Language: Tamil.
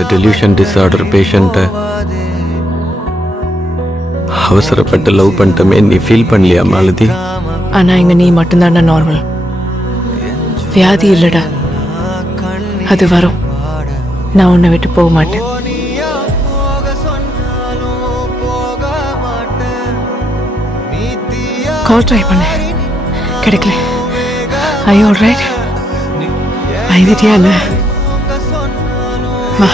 இந்த டெலியூஷன் டிஸார்டர் பேஷண்ட்டை அவசரப்பட்டு லவ் பண்ணிட்டமே நீ ஃபீல் பண்ணலையா மாலதி? ஆனா இங்க நீ மட்டும்தான்டா நார்மல். வியாதி இல்லடா, அது வரும். நான் உன்னை விட்டு போக மாட்டேன். கால் ட்ரை பண்ண கிடைக்கல. I all right? பயந்துட்டியா என்ன? வா.